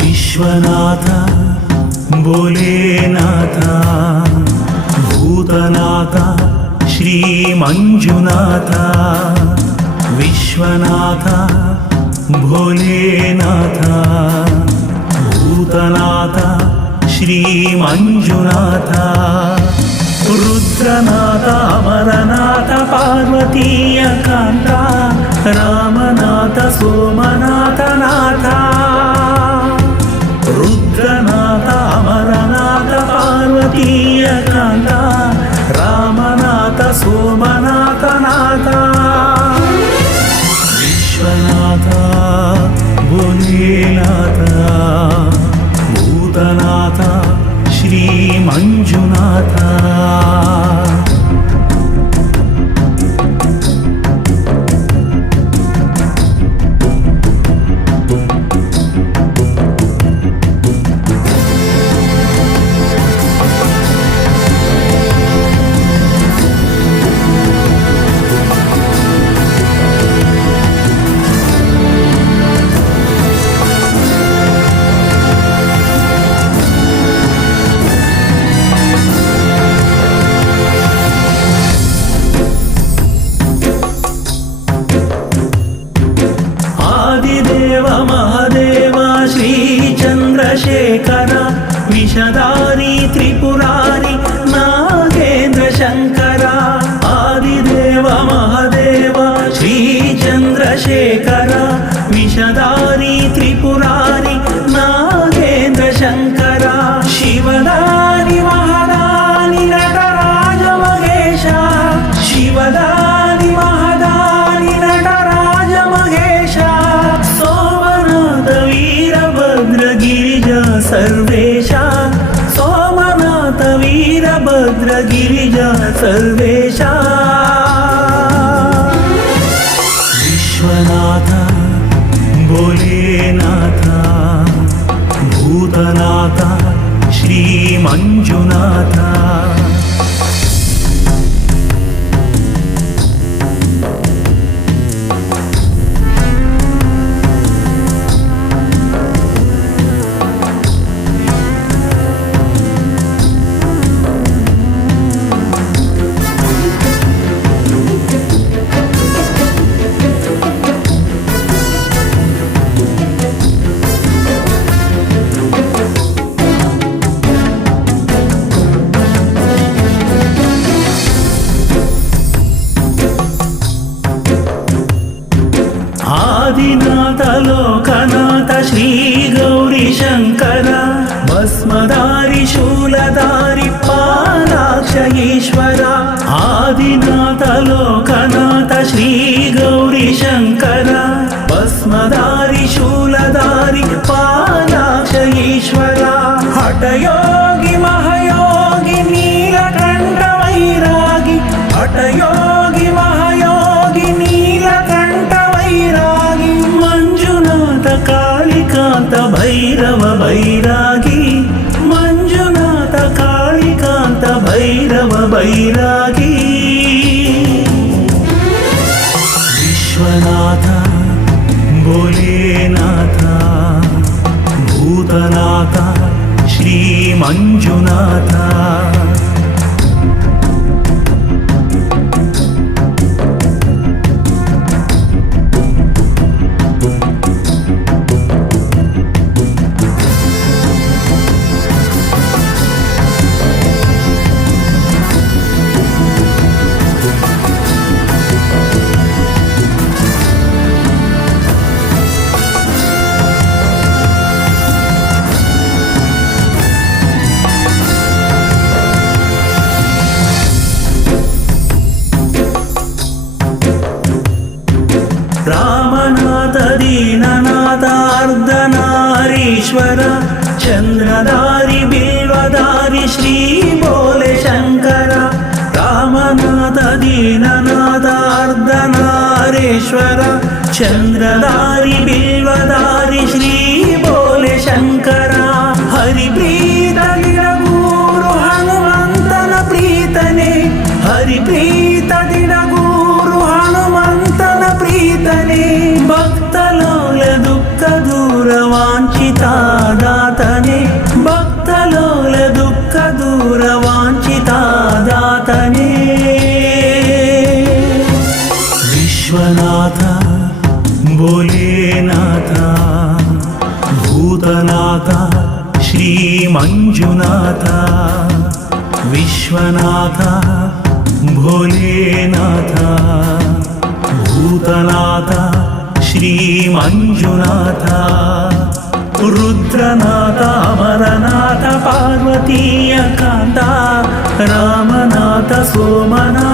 विश्वनाथ भोलेनाथ भूतनाथ श्री मंजुनाथ विश्वनाथ भोलेनाथ भूतनाथ श्री मंजुनाथ रुद्रनाथ अमरनाथ पार्वतीय कांत रामनाथ सोमनाथ नाथ रुद्रनाथ अमरनाथ पार्वतीय कांत रामनाथ सोमनाथ नाथ विश्वनाथ भोलेनाथ भूतनाथ श्री मंजुनाथ चंद्रशेखर विषधारी त्रिपुरारी नागेंद्र शंकर आदिदेव महादेव श्री चंद्रशेखर विषधारी त्रिपुरारी नागेंद्र शंकर शिवदानी महादानी नटराज महेश शिवदानी महादानी नटराज महेश सोमनाथ वीरभद्र गिरिजा सर्वेशा सोमनाथ वीरभद्र गिरिजा सर्वेशा विश्वनाथ भोलेनाथ भूतनाथ श्री मंजुनाथ आदिनाथ लोकनाथ श्री गौरी शंकर भस्मधारी शूलधारी पालाक्ष ईश्वर आदिनाथ लोकनाथ श्री गौरी शंकर भस्मधारी शूलधारी पालाक्ष ईश्वर हठयोगी महायोगी नीलकंठ वैरागी हठयोगी महायोगी नीलकंठ वैरागी मंजुनाथ कालिकांत भैरव बैरागी मंजुनाथ कालिकांत भैरव बैरागी विश्वनाथ भोलेनाथ भूतनाथ श्री मंजुनाथ ಈಶ್ವರ ಚಂದ್ರಧಾರಿ ಬಿಲ್ವಧಾರಿ ಶ್ರೀ ಬೋಲೆ ಶಂಕರ ರಾಮನಾಥ ದೀನನಾಥ ಅರ್ಧನಾರೀಶ್ವರ ಚಂದ್ರಧಾರಿ ಬಿಲ್ವಧಾರಿ ಶ್ರೀ ಬೋಲೆ ಶಂಕರ ಹರಿಪ್ರೀತ ದಿಡಗೂರು ಹನುಮಂತನ ಪ್ರೀತನೆ ಹರಿಪ್ರೀತ ದಿಡಗೂರು ಹನುಮಂತನ ಪ್ರೀತನೆ ಭಕ್ತಲೋಲ ದುಃಖ ದೂರ ವಾಂಛಿತ ದಾತನೆ ಭಕ್ತಲೋಲ ದುಃಖ ದೂರ ವಾಂಛಿತ ದಾತನೆ ವಿಶ್ವನಾಥ ಭೋಲೇನಾಥ ಭೂತನಾಥ ಶ್ರೀ ಮಂಜುನಾಥ ವಿಶ್ವನಾಥ ಭೋಲೇನಾಥ ಭೂತನಾಥ ಶ್ರೀ ಮಂಜುನಾಥ ರುದ್ರನಾಥ ಅಮರನಾಥ ಪಾರ್ವತೀಯ ಕಾಂತ ರಾಮನಾಥ ಸೋಮನಾಥ